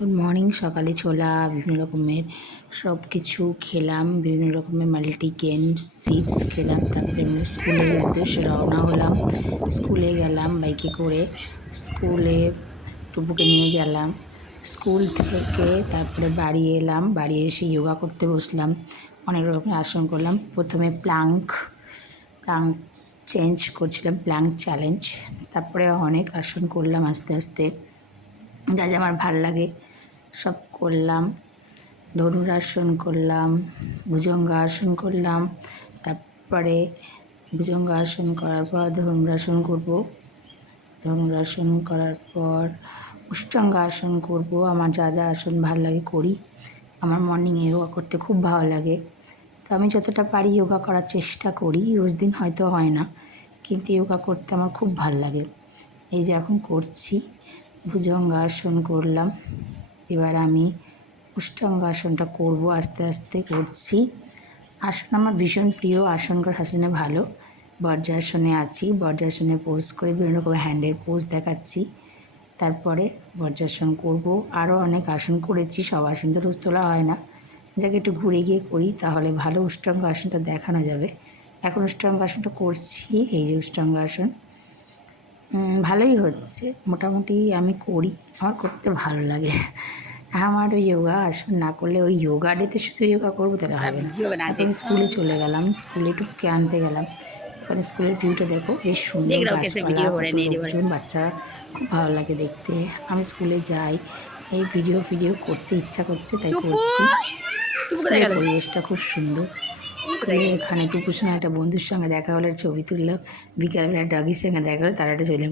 Good morning. সকালে ছোলা বিভিন্ন রকমের সব কিছু খেলাম, বিভিন্ন রকমের মাল্টিগ্রেন সিডস খেলাম। তারপরে স্কুলের উদ্দেশ্যে রওনা হলাম। স্কুলে গেলাম বাইকে করে, স্কুলে টুপুকে নিয়ে গেলাম। স্কুল থেকে তারপরে বাড়ি এলাম, বাড়ি এসে যোগা করতে বসলাম। অনেক রকমের আসন করলাম। প্রথমে প্লাঙ্ক চেঞ্জ করছিলাম, প্লাঙ্ক চ্যালেঞ্জ। তারপরে অনেক আসন করলাম আস্তে আস্তে, যা যা আমার ভাল লাগে সব করলাম। ধনুরাসন করলাম, ভুজঙ্গাসন করলাম। তারপরে ভুজঙ্গাসন করার পর ধনুরাসন করব। ধনুরাসন করার পর অষ্টাঙ্গাসন করব। আমার যা যা আসন ভাল লাগে করি। আমার মর্নিংয়ে যোগা করতে খুব ভালো লাগে, তো আমি যতটা পারি যোগা করার চেষ্টা করি। রোজ দিন হয়তো হয় না, কিন্তু যোগা করতে আমার খুব ভাল লাগে। এই যে এখন করছি, ভুজঙ্গাসন করলাম। এবার আমি অষ্টাঙ্গাসনটা করব, আস্তে আস্তে করছি। আসন আমার ভীষণ প্রিয়, আসনে ভালো। বজ্রাসনে আছি, বজ্রাসনে পোজ করে বিভিন্ন রকমের হ্যান্ডের পোজ দেখাচ্ছি। তারপরে বজ্রাসন করব। আরও অনেক আসন করেছি, সব আসন তো রোজ তোলা হয় না, যাকে একটু ঘুরে গিয়ে করি তাহলে ভালো অষ্টাঙ্গ আসনটা দেখানো যাবে। এখন অষ্টাঙ্গ আসনটা করছি। এই যে অষ্টাঙ্গ আসন ভালোই হচ্ছে, মোটামুটি আমি করি, আমার করতে ভালো লাগে। আমার ওই যোগা আসন না করলে, ওই যোগা ডেতে শুধু যোগা করবো তাহলে হবে না। এখন স্কুলে চলে গেলাম, স্কুলে টুককে আনতে গেলাম। ওখানে স্কুলের ভিউটা দেখো, বেশ সুন্দর, গাছপালা, কত লোকজন, বাচ্চারা, খুব ভালো লাগে দেখতে। আমি স্কুলে যাই, এই ভিডিও করতে ইচ্ছা করছে তাই করছি। স্কুলের পরিবেশটা খুব সুন্দর। স্কুলে এখানে টুকুর সঙ্গে একটা বন্ধুর সঙ্গে দেখা হলে ছবি তুললাম, বিকালবেলা ডগির সঙ্গে দেখা হলো, তারা একটা চলে